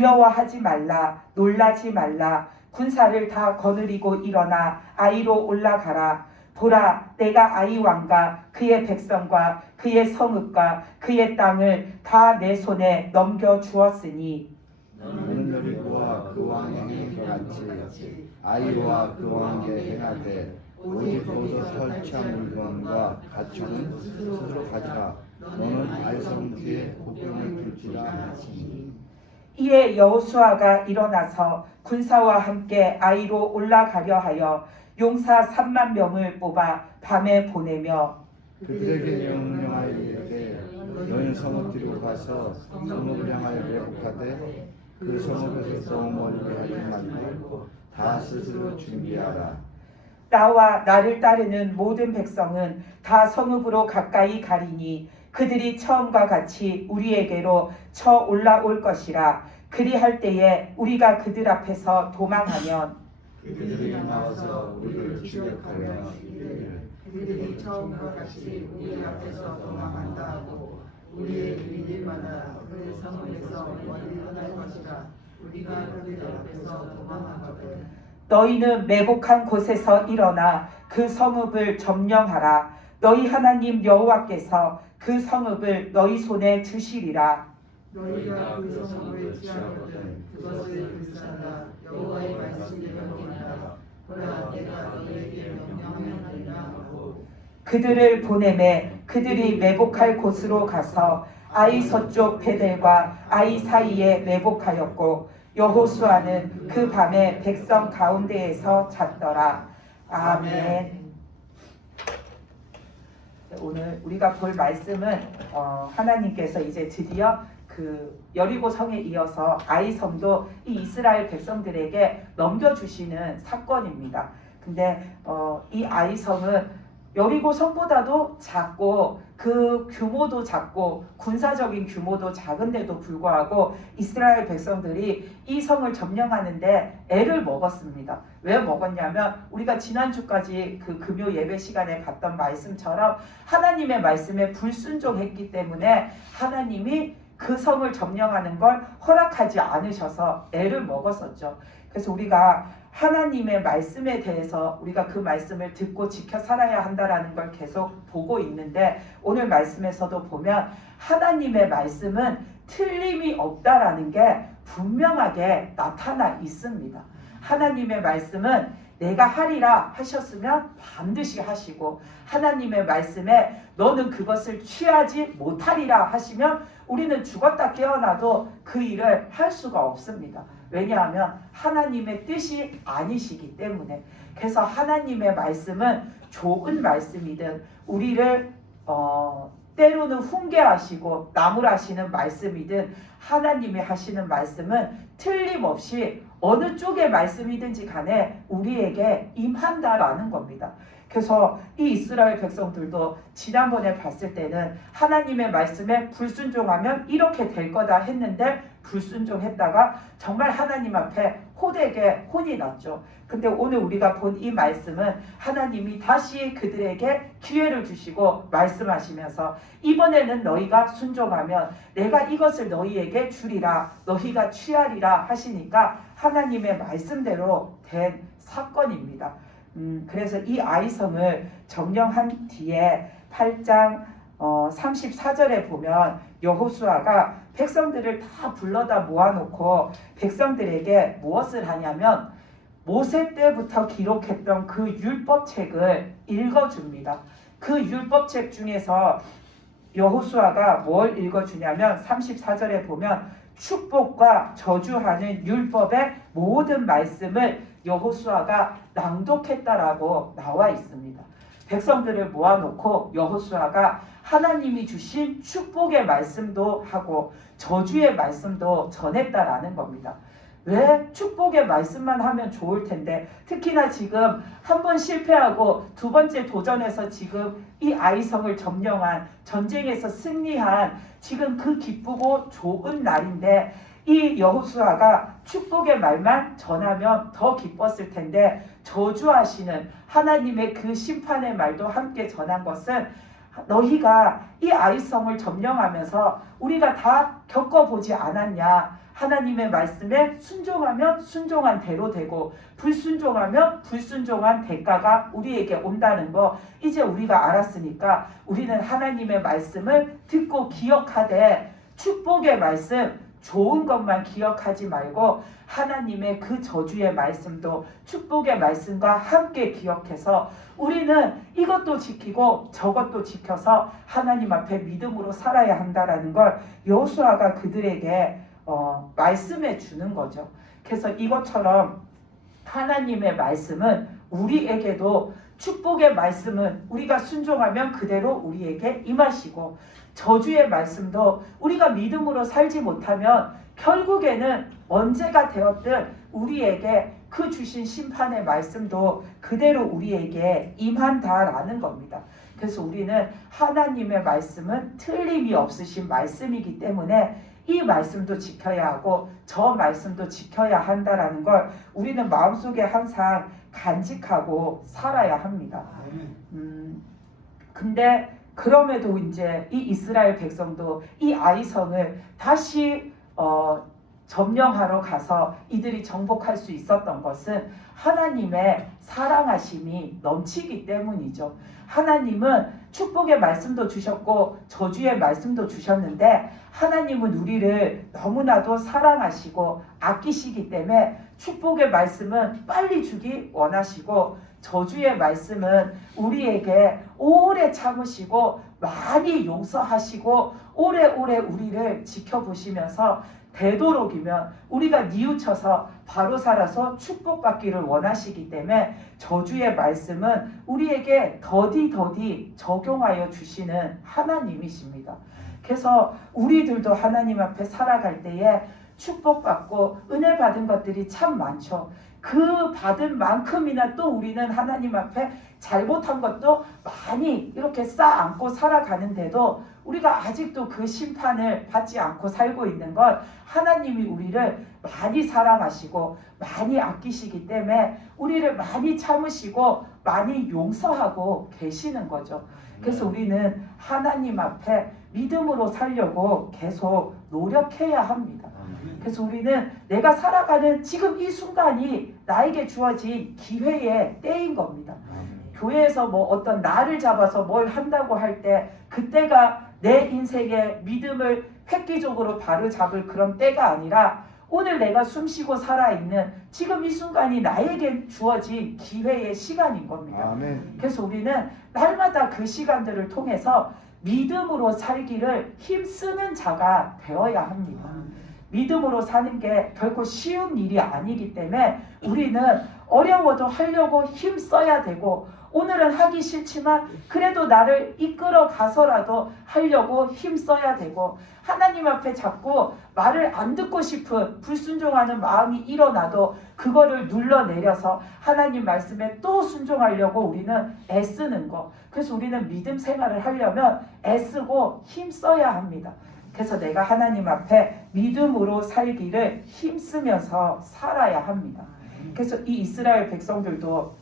두려워하지 말라. 놀라지 말라. 군사를 다 거느리고 일어나 아이로 올라가라. 보라, 내가 아이 왕과 그의 백성과 그의 성읍과 그의 땅을 다 내 손에 넘겨 주었으니 너는 여리고와 그 왕에게 행하지 아이와 그 왕에게 행하되 오직 거기서 설치한 물건과 가축은 스스로 가지라. 너는 아이성 뒤에 복병을 둘지라 하시니. 이에 여호수아가 일어나서 군사와 함께 아이로 올라가려 하여 용사 3만 명을 뽑아 밤에 보내며 그들에게 명령하여 이르되 너희는 성읍 뒤로 가서 성읍을 향하여 매복하되 그 성읍에서 너무 멀리 하지 말고 다 스스로 준비하라. 나와 나를 따르는 모든 백성은 다 성읍으로 가까이 가리니 그들이 처음과 같이 우리에게로 쳐 올라올 것이라. 그리할 때에 우리가 그들 앞에서 도망하면 그들이 나와서 우리를 추격하여 그들이 처음과 같이 우리 앞에서 도망한다 하고 우리의 믿을마다 그 성읍에서 멀리 떠날 것이라. 우리가 그들 앞에서 도망하거든. 너희는 매복한 곳에서 일어나 그 성읍을 점령하라. 너희 하나님 여호와께서 그 성읍을 너희 손에 주시리라. 너희가 그 성읍을 취하거든 그것을 불사라. 여호와의 말씀대로니라. 보라, 내가 너희에게 명령하느니라 하고 그들을 보내매 그들이 매복할 곳으로 가서 아이 서쪽 베델과 아이 사이에 매복하였고 여호수아는 그 밤에 백성 가운데에서 잤더라. 아멘. 오늘 우리가 볼 말씀은 하나님께서 이제 드디어 그 여리고 성에 이어서 아이 섬도 이 이스라엘 백성들에게 넘겨주시는 사건입니다. 근데 이 아이 섬은 여리고 성보다도 작고 그 규모도 작고 군사적인 규모도 작은데도 불구하고 이스라엘 백성들이 이 성을 점령하는데 애를 먹었습니다. 왜 먹었냐면 우리가 지난주까지 그 금요 예배 시간에 봤던 말씀처럼 하나님의 말씀에 불순종했기 때문에 하나님이 그 성을 점령하는 걸 허락하지 않으셔서 애를 먹었었죠. 그래서 우리가 하나님의 말씀에 대해서 우리가 그 말씀을 듣고 지켜 살아야 한다라는 걸 계속 보고 있는데 오늘 말씀에서도 보면 하나님의 말씀은 틀림이 없다라는 게 분명하게 나타나 있습니다. 하나님의 말씀은 내가 하리라 하셨으면 반드시 하시고 하나님의 말씀에 너는 그것을 취하지 못하리라 하시면 우리는 죽었다 깨어나도 그 일을 할 수가 없습니다. 왜냐하면 하나님의 뜻이 아니시기 때문에. 그래서 하나님의 말씀은 좋은 말씀이든 우리를 때로는 훈계하시고 나무라시는 말씀이든 하나님이 하시는 말씀은 틀림없이 어느 쪽의 말씀이든지 간에 우리에게 임한다라는 겁니다. 그래서 이 이스라엘 백성들도 지난번에 봤을 때는 하나님의 말씀에 불순종하면 이렇게 될 거다 했는데 불순종했다가 정말 하나님 앞에 호되게 혼이 났죠. 근데 오늘 우리가 본 이 말씀은 하나님이 다시 그들에게 기회를 주시고 말씀하시면서 이번에는 너희가 순종하면 내가 이것을 너희에게 주리라 너희가 취하리라 하시니까 하나님의 말씀대로 된 사건입니다. 그래서 이 아이성을 점령한 뒤에 8장 34절에 보면 여호수아가 백성들을 다 불러다 모아놓고 백성들에게 무엇을 하냐면 모세 때부터 기록했던 그 율법책을 읽어줍니다. 그 율법책 중에서 여호수아가 뭘 읽어주냐면 34절에 보면 축복과 저주하는 율법의 모든 말씀을 여호수아가 낭독했다라고 나와 있습니다. 백성들을 모아놓고 여호수아가 하나님이 주신 축복의 말씀도 하고 저주의 말씀도 전했다라는 겁니다. 왜 축복의 말씀만 하면 좋을 텐데 특히나 지금 한 번 실패하고 두 번째 도전에서 지금 이 아이성을 점령한 전쟁에서 승리한 지금 그 기쁘고 좋은 날인데 이 여호수아가 축복의 말만 전하면 더 기뻤을 텐데 저주하시는 하나님의 그 심판의 말도 함께 전한 것은 너희가 이 아이성을 점령하면서 우리가 다 겪어보지 않았냐. 하나님의 말씀에 순종하면 순종한 대로 되고 불순종하면 불순종한 대가가 우리에게 온다는 거 이제 우리가 알았으니까 우리는 하나님의 말씀을 듣고 기억하되 축복의 말씀 좋은 것만 기억하지 말고 하나님의 그 저주의 말씀도 축복의 말씀과 함께 기억해서 우리는 이것도 지키고 저것도 지켜서 하나님 앞에 믿음으로 살아야 한다라는 걸 여호수아가 그들에게 말씀해 주는 거죠. 그래서 이것처럼 하나님의 말씀은 우리에게도 축복의 말씀은 우리가 순종하면 그대로 우리에게 임하시고 저주의 말씀도 우리가 믿음으로 살지 못하면 결국에는 언제가 되었든 우리에게 그 주신 심판의 말씀도 그대로 우리에게 임한다라는 겁니다. 그래서 우리는 하나님의 말씀은 틀림이 없으신 말씀이기 때문에 이 말씀도 지켜야 하고 저 말씀도 지켜야 한다라는 걸 우리는 마음속에 항상 간직하고 살아야 합니다. 근데 그럼에도 이제 이 이스라엘 백성도 이 아이성을 다시 점령하러 가서 이들이 정복할 수 있었던 것은 하나님의 사랑하심이 넘치기 때문이죠. 하나님은 축복의 말씀도 주셨고 저주의 말씀도 주셨는데 하나님은 우리를 너무나도 사랑하시고 아끼시기 때문에 축복의 말씀은 빨리 주기 원하시고 저주의 말씀은 우리에게 오래 참으시고 많이 용서하시고 오래오래 우리를 지켜보시면서 되도록이면 우리가 뉘우쳐서 바로 살아서 축복받기를 원하시기 때문에 저주의 말씀은 우리에게 더디 적용하여 주시는 하나님이십니다. 그래서 우리들도 하나님 앞에 살아갈 때에 축복받고 은혜 받은 것들이 참 많죠. 그 받은 만큼이나 또 우리는 하나님 앞에 잘못한 것도 많이 이렇게 쌓아안고 살아가는데도 우리가 아직도 그 심판을 받지 않고 살고 있는 건 하나님이 우리를 많이 사랑하시고 많이 아끼시기 때문에 우리를 많이 참으시고 많이 용서하고 계시는 거죠. 그래서 우리는 하나님 앞에 믿음으로 살려고 계속 노력해야 합니다. 그래서 우리는 내가 살아가는 지금 이 순간이 나에게 주어진 기회의 때인 겁니다. 교회에서 뭐 어떤 날을 잡아서 뭘 한다고 할 때 그때가 내 인생의 믿음을 획기적으로 바로잡을 그런 때가 아니라 오늘 내가 숨쉬고 살아있는 지금 이 순간이 나에게 주어진 기회의 시간인 겁니다. 아멘. 그래서 우리는 날마다 그 시간들을 통해서 믿음으로 살기를 힘쓰는 자가 되어야 합니다. 믿음으로 사는 게 결코 쉬운 일이 아니기 때문에 우리는 어려워도 하려고 힘써야 되고 오늘은 하기 싫지만 그래도 나를 이끌어 가서라도 하려고 힘써야 되고 하나님 앞에 자꾸 말을 안 듣고 싶은 불순종하는 마음이 일어나도 그거를 눌러내려서 하나님 말씀에 또 순종하려고 우리는 애쓰는 거. 그래서 우리는 믿음 생활을 하려면 애쓰고 힘써야 합니다. 그래서 내가 하나님 앞에 믿음으로 살기를 힘쓰면서 살아야 합니다. 그래서 이 이스라엘 백성들도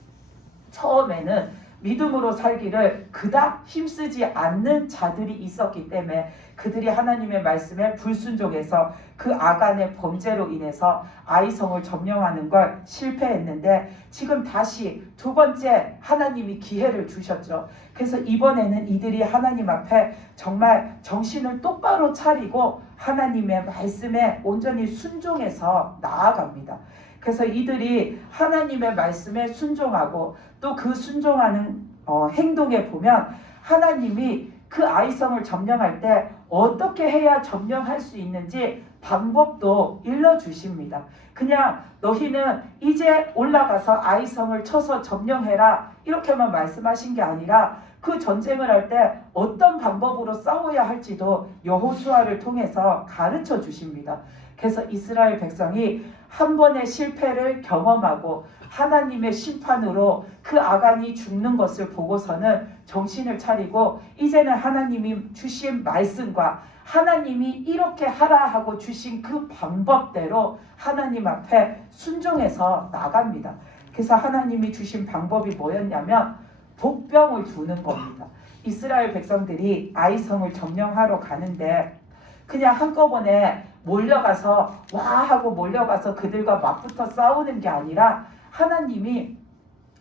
처음에는 믿음으로 살기를 그닥 힘쓰지 않는 자들이 있었기 때문에 그들이 하나님의 말씀에 불순종해서 그 아간의 범죄로 인해서 아이성을 점령하는 걸 실패했는데 지금 다시 두 번째 하나님이 기회를 주셨죠. 그래서 이번에는 이들이 하나님 앞에 정말 정신을 똑바로 차리고 하나님의 말씀에 온전히 순종해서 나아갑니다. 그래서 이들이 하나님의 말씀에 순종하고 또 그 순종하는 행동에 보면 하나님이 그 아이성을 점령할 때 어떻게 해야 점령할 수 있는지 방법도 일러주십니다. 그냥 너희는 이제 올라가서 아이성을 쳐서 점령해라 이렇게만 말씀하신 게 아니라 그 전쟁을 할 때 어떤 방법으로 싸워야 할지도 여호수아를 통해서 가르쳐 주십니다. 그래서 이스라엘 백성이 한 번의 실패를 경험하고 하나님의 심판으로 그 아간이 죽는 것을 보고서는 정신을 차리고 이제는 하나님이 주신 말씀과 하나님이 이렇게 하라 하고 주신 그 방법대로 하나님 앞에 순종해서 나갑니다. 그래서 하나님이 주신 방법이 뭐였냐면 복병을 두는 겁니다. 이스라엘 백성들이 아이성을 점령하러 가는데 그냥 한꺼번에 몰려가서 와 하고 몰려가서 그들과 맞붙어 싸우는 게 아니라 하나님이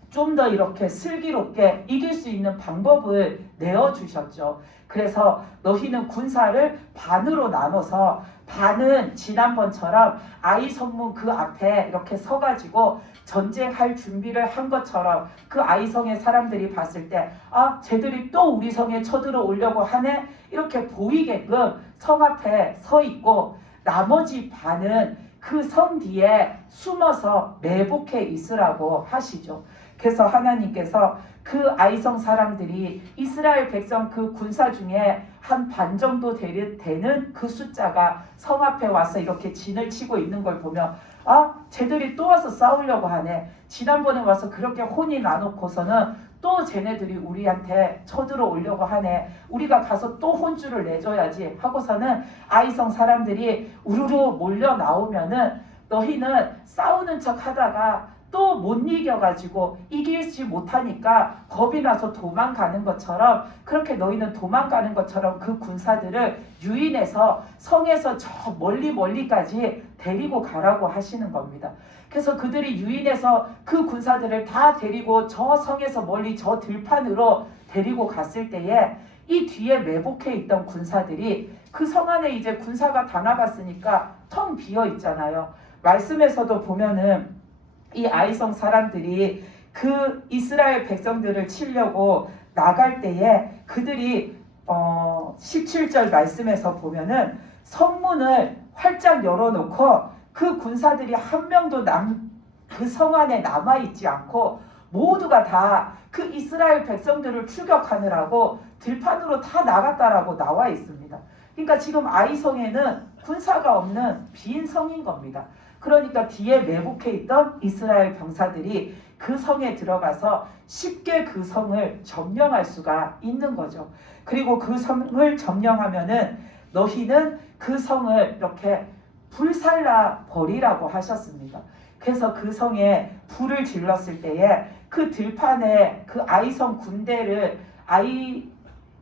좀 더 이렇게 슬기롭게 이길 수 있는 방법을 내어주셨죠. 그래서 너희는 군사를 반으로 나눠서 반은 지난번처럼 아이 성문 그 앞에 이렇게 서가지고 전쟁할 준비를 한 것처럼 그 아이 성의 사람들이 봤을 때 아, 쟤들이 또 우리 성에 쳐들어오려고 하네? 이렇게 보이게끔 성 앞에 서 있고 나머지 반은 그 성 뒤에 숨어서 매복해 있으라고 하시죠. 그래서 하나님께서 그 아이성 사람들이 이스라엘 백성 그 군사 중에 한 반 정도 되는 그 숫자가 성 앞에 와서 이렇게 진을 치고 있는 걸 보면 아, 쟤들이 또 와서 싸우려고 하네. 지난번에 와서 그렇게 혼이 나놓고서는 또 쟤네들이 우리한테 쳐들어오려고 하네. 우리가 가서 또 혼주를 내줘야지 하고서는 아이성 사람들이 우르르 몰려 나오면은 너희는 싸우는 척 하다가 또 못 이겨가지고 이기지 못하니까 겁이 나서 도망가는 것처럼 그렇게 너희는 도망가는 것처럼 그 군사들을 유인해서 성에서 저 멀리까지 데리고 가라고 하시는 겁니다. 그래서 그들이 유인해서 그 군사들을 다 데리고 저 성에서 멀리 저 들판으로 데리고 갔을 때에 이 뒤에 매복해 있던 군사들이 그 성 안에 이제 군사가 다 나갔으니까 텅 비어 있잖아요. 말씀에서도 보면은 이 아이성 사람들이 그 이스라엘 백성들을 치려고 나갈 때에 그들이 17절 말씀에서 보면은 성문을 활짝 열어놓고 그 군사들이 한 명도 그 성 안에 남아있지 않고 모두가 다 그 이스라엘 백성들을 추격하느라고 들판으로 다 나갔다라고 나와 있습니다. 그러니까 지금 아이성에는 군사가 없는 빈 성인 겁니다. 그러니까 뒤에 매복해 있던 이스라엘 병사들이 그 성에 들어가서 쉽게 그 성을 점령할 수가 있는 거죠. 그리고 그 성을 점령하면은 너희는 그 성을 이렇게 불살라 버리라고 하셨습니다. 그래서 그 성에 불을 질렀을 때에 그 들판에 그 아이성 군대를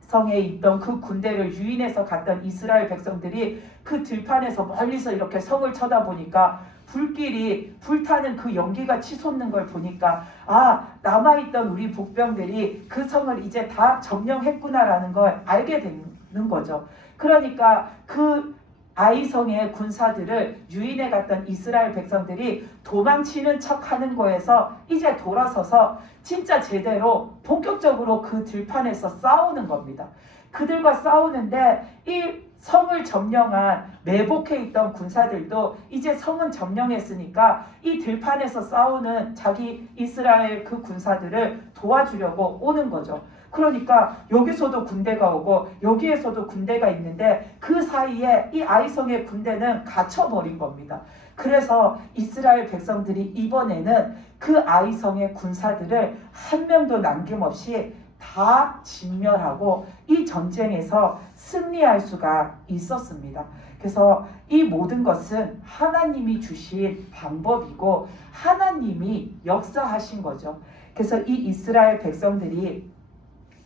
성에 있던 그 군대를 유인해서 갔던 이스라엘 백성들이 그 들판에서 멀리서 이렇게 성을 쳐다보니까 불길이 불타는 그 연기가 치솟는 걸 보니까 아, 남아있던 우리 복병들이 그 성을 이제 다 점령했구나라는 걸 알게 되는 거죠. 그러니까 그 아이성의 군사들을 유인해 갔던 이스라엘 백성들이 도망치는 척하는 거에서 이제 돌아서서 진짜 제대로 본격적으로 그 들판에서 싸우는 겁니다. 그들과 싸우는데 이 성을 점령한 매복해 있던 군사들도 이제 성은 점령했으니까 이 들판에서 싸우는 자기 이스라엘 그 군사들을 도와주려고 오는 거죠. 그러니까 여기서도 군대가 오고 여기에서도 군대가 있는데 그 사이에 이 아이성의 군대는 갇혀버린 겁니다. 그래서 이스라엘 백성들이 이번에는 그 아이성의 군사들을 한 명도 남김없이 다 진멸하고 이 전쟁에서 승리할 수가 있었습니다. 그래서 이 모든 것은 하나님이 주신 방법이고 하나님이 역사하신 거죠. 그래서 이 이스라엘 백성들이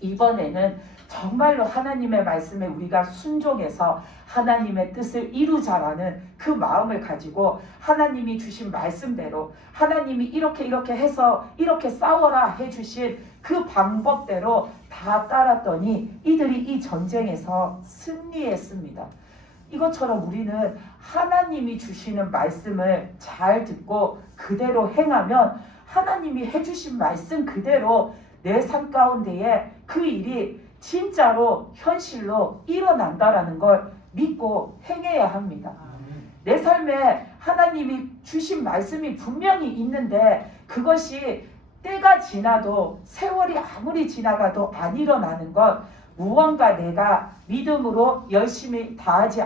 이번에는 정말로 하나님의 말씀에 우리가 순종해서 하나님의 뜻을 이루자라는 그 마음을 가지고 하나님이 주신 말씀대로 하나님이 이렇게 해서 이렇게 싸워라 해주신 그 방법대로 다 따랐더니 이들이 이 전쟁에서 승리했습니다. 이것처럼 우리는 하나님이 주시는 말씀을 잘 듣고 그대로 행하면 하나님이 해주신 말씀 그대로 내 삶 가운데에 그 일이 진짜로 현실로 일어난다라는 걸 믿고 행해야 합니다. 내 삶에 하나님이 주신 말씀이 분명히 있는데 그것이 때가 지나도 세월이 아무리 지나가도 안 일어나는 것 무언가 내가 믿음으로 열심히 다하지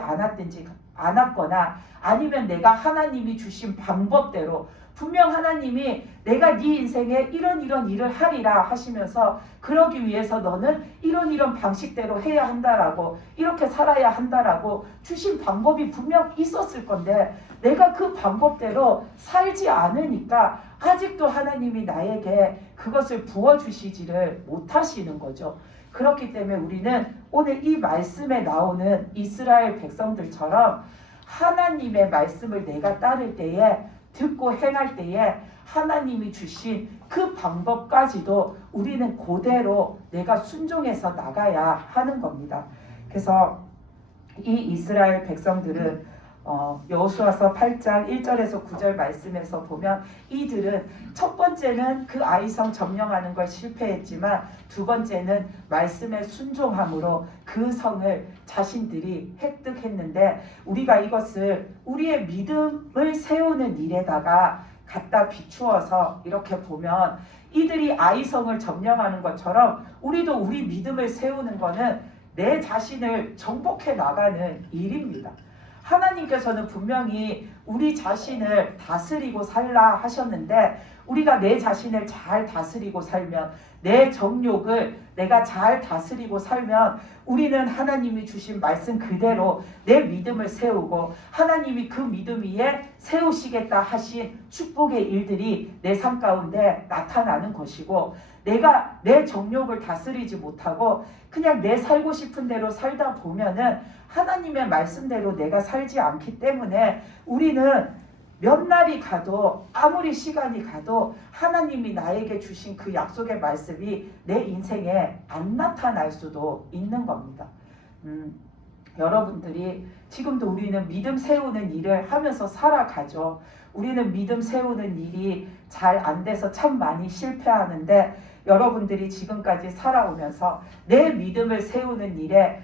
않았거나 아니면 내가 하나님이 주신 방법대로 분명 하나님이 내가 네 인생에 이런 일을 하리라 하시면서 그러기 위해서 너는 이런 방식대로 해야 한다라고 이렇게 살아야 한다라고 주신 방법이 분명 있었을 건데 내가 그 방법대로 살지 않으니까 아직도 하나님이 나에게 그것을 부어주시지를 못하시는 거죠. 그렇기 때문에 우리는 오늘 이 말씀에 나오는 이스라엘 백성들처럼 하나님의 말씀을 내가 따를 때에, 듣고 행할 때에 하나님이 주신 그 방법까지도 우리는 그대로 내가 순종해서 나가야 하는 겁니다. 그래서 이 이스라엘 백성들은 여호수아서 8장 1절에서 9절 말씀에서 보면 이들은 첫 번째는 그 아이성 점령하는 걸 실패했지만 두 번째는 말씀에 순종함으로 그 성을 자신들이 획득했는데, 우리가 이것을 우리의 믿음을 세우는 일에다가 갖다 비추어서 이렇게 보면 이들이 아이성을 점령하는 것처럼 우리도 우리 믿음을 세우는 것은 내 자신을 정복해 나가는 일입니다. 하나님께서는 분명히 우리 자신을 다스리고 살라 하셨는데, 우리가 내 자신을 잘 다스리고 살면, 내 정욕을 내가 잘 다스리고 살면 우리는 하나님이 주신 말씀 그대로 내 믿음을 세우고 하나님이 그 믿음 위에 세우시겠다 하신 축복의 일들이 내 삶 가운데 나타나는 것이고, 내가 내 정욕을 다스리지 못하고 그냥 내 살고 싶은 대로 살다 보면은 하나님의 말씀대로 내가 살지 않기 때문에 우리는 몇 날이 가도, 아무리 시간이 가도 하나님이 나에게 주신 그 약속의 말씀이 내 인생에 안 나타날 수도 있는 겁니다. 여러분들이 지금도 우리는 믿음 세우는 일을 하면서 살아가죠. 우리는 믿음 세우는 일이 잘 안 돼서 참 많이 실패하는데, 여러분들이 지금까지 살아오면서 내 믿음을 세우는 일에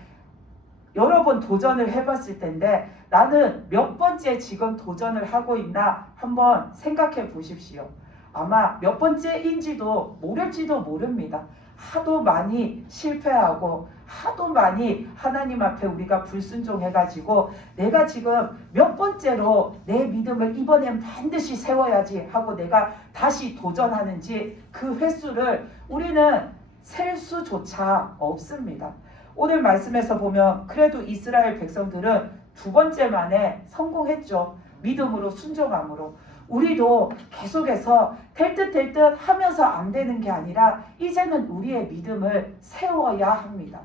여러 번 도전을 해봤을 텐데 나는 몇 번째 지금 도전을 하고 있나 한번 생각해 보십시오. 아마 몇 번째인지도 모를지도 모릅니다. 하도 많이 실패하고 하도 많이 하나님 앞에 우리가 불순종해가지고 내가 지금 몇 번째로 내 믿음을 이번엔 반드시 세워야지 하고 내가 다시 도전하는지 그 횟수를 우리는 셀 수조차 없습니다. 오늘 말씀에서 보면 그래도 이스라엘 백성들은 두 번째 만에 성공했죠. 믿음으로 순종함으로. 우리도 계속해서 될 듯 하면서 안 되는 게 아니라 이제는 우리의 믿음을 세워야 합니다.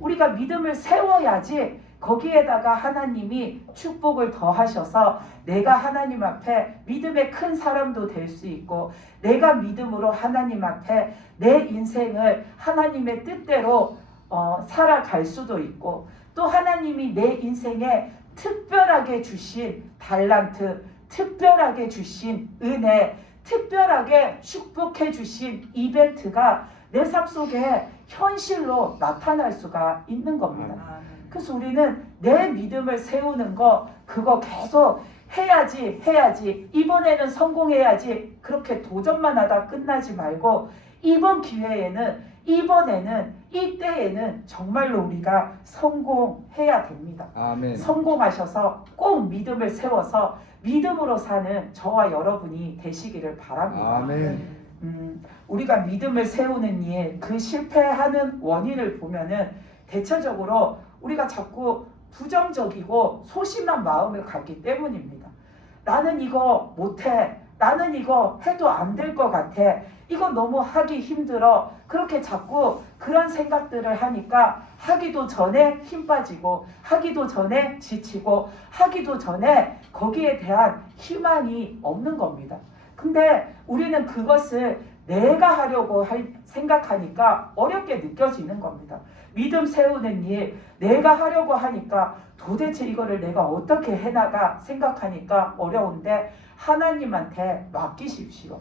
우리가 믿음을 세워야지 거기에다가 하나님이 축복을 더하셔서 내가 하나님 앞에 믿음의 큰 사람도 될 수 있고, 내가 믿음으로 하나님 앞에 내 인생을 하나님의 뜻대로 살아갈 수도 있고, 또 하나님이 내 인생에 특별하게 주신 달란트, 특별하게 주신 은혜, 특별하게 축복해 주신 이벤트가 내 삶 속에 현실로 나타날 수가 있는 겁니다. 그래서 우리는 내 믿음을 세우는 거, 그거 계속 해야지 이번에는 성공해야지 그렇게 도전만 하다 끝나지 말고, 이번 기회에는, 이번에는, 이때에는 정말로 우리가 성공해야 됩니다. 아멘. 성공하셔서 꼭 믿음을 세워서 믿음으로 사는 저와 여러분이 되시기를 바랍니다. 아멘. 우리가 믿음을 세우는 일, 그 실패하는 원인을 보면은 대체적으로 우리가 자꾸 부정적이고 소심한 마음을 갖기 때문입니다. 나는 이거 못해. 나는 이거 해도 안 될 것 같아. 이거 너무 하기 힘들어. 그렇게 자꾸 그런 생각들을 하니까 하기도 전에 힘 빠지고, 하기도 전에 지치고, 하기도 전에 거기에 대한 희망이 없는 겁니다. 근데 우리는 그것을 내가 하려고 생각하니까 어렵게 느껴지는 겁니다. 믿음 세우는 일 내가 하려고 하니까 도대체 이거를 내가 어떻게 해나가 생각하니까 어려운데, 하나님한테 맡기십시오.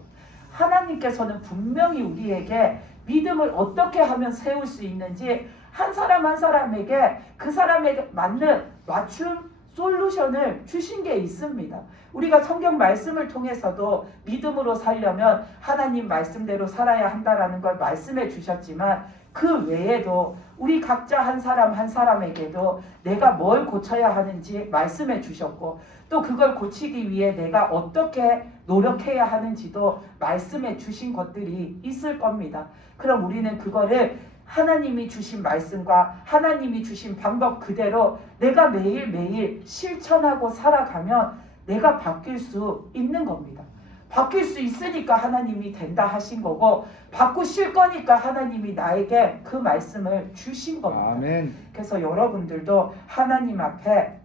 하나님께서는 분명히 우리에게 믿음을 어떻게 하면 세울 수 있는지 한 사람 한 사람에게 그 사람에게 맞는 맞춤 솔루션을 주신 게 있습니다. 우리가 성경 말씀을 통해서도 믿음으로 살려면 하나님 말씀대로 살아야 한다라는 걸 말씀해 주셨지만, 그 외에도 우리 각자 한 사람 한 사람에게도 내가 뭘 고쳐야 하는지 말씀해 주셨고, 또 그걸 고치기 위해 내가 어떻게 노력해야 하는지도 말씀해 주신 것들이 있을 겁니다. 그럼 우리는 그거를 하나님이 주신 말씀과 하나님이 주신 방법 그대로 내가 매일매일 실천하고 살아가면 내가 바뀔 수 있는 겁니다. 바뀔 수 있으니까 하나님이 된다 하신 거고, 바꾸실 거니까 하나님이 나에게 그 말씀을 주신 겁니다. 아멘. 그래서 여러분들도 하나님 앞에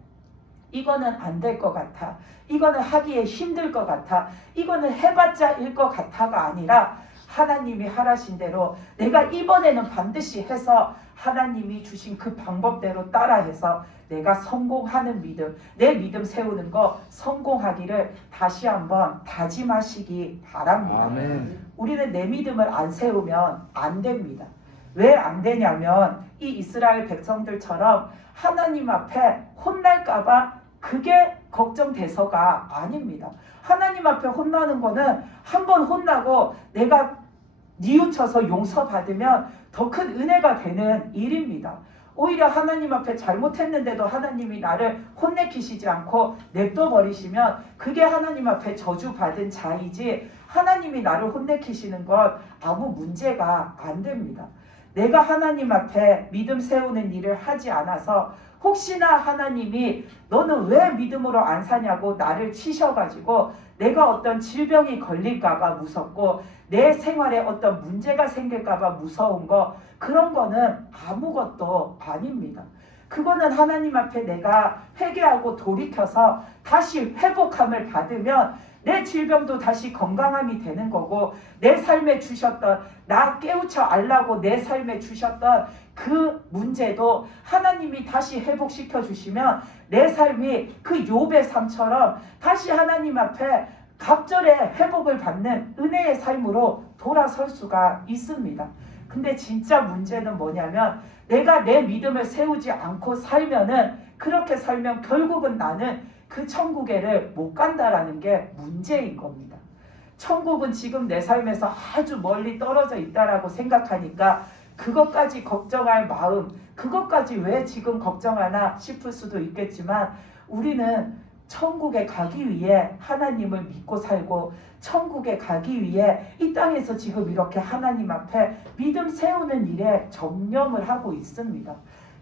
이거는 안 될 것 같아. 이거는 하기에 힘들 것 같아. 이거는 해봤자 일 것 같아가 아니라 하나님이 하라신 대로 내가 이번에는 반드시 해서 하나님이 주신 그 방법대로 따라해서 내가 성공하는 믿음, 내 믿음 세우는 거 성공하기를 다시 한번 다짐하시기 바랍니다. 아멘. 우리는 내 믿음을 안 세우면 안 됩니다. 왜 안 되냐면 이 이스라엘 백성들처럼 하나님 앞에 혼날까봐 그게 걱정돼서가 아닙니다. 하나님 앞에 혼나는 거는 한 번 혼나고 내가 뉘우쳐서 용서받으면 더 큰 은혜가 되는 일입니다. 오히려 하나님 앞에 잘못했는데도 하나님이 나를 혼내키시지 않고 냅둬 버리시면 그게 하나님 앞에 저주받은 자이지 하나님이 나를 혼내키시는 건 아무 문제가 안 됩니다. 내가 하나님 앞에 믿음 세우는 일을 하지 않아서 혹시나 하나님이 너는 왜 믿음으로 안 사냐고 나를 치셔가지고 내가 어떤 질병이 걸릴까봐 무섭고 내 생활에 어떤 문제가 생길까봐 무서운 거 그런 거는 아무것도 아닙니다. 그거는 하나님 앞에 내가 회개하고 돌이켜서 다시 회복함을 받으면 내 질병도 다시 건강함이 되는 거고 내 삶에 주셨던 나 깨우쳐 알라고 내 삶에 주셨던 그 문제도 하나님이 다시 회복시켜 주시면 내 삶이 그 욥의 삶처럼 다시 하나님 앞에 갑절에 회복을 받는 은혜의 삶으로 돌아설 수가 있습니다. 근데 진짜 문제는 뭐냐면 내가 내 믿음을 세우지 않고 살면은 그렇게 살면 결국은 나는 그 천국에를 못 간다라는 게 문제인 겁니다. 천국은 지금 내 삶에서 아주 멀리 떨어져 있다라고 생각하니까 그것까지 걱정할 마음, 그것까지 왜 지금 걱정하나 싶을 수도 있겠지만 우리는 천국에 가기 위해 하나님을 믿고 살고 천국에 가기 위해 이 땅에서 지금 이렇게 하나님 앞에 믿음 세우는 일에 전념을 하고 있습니다.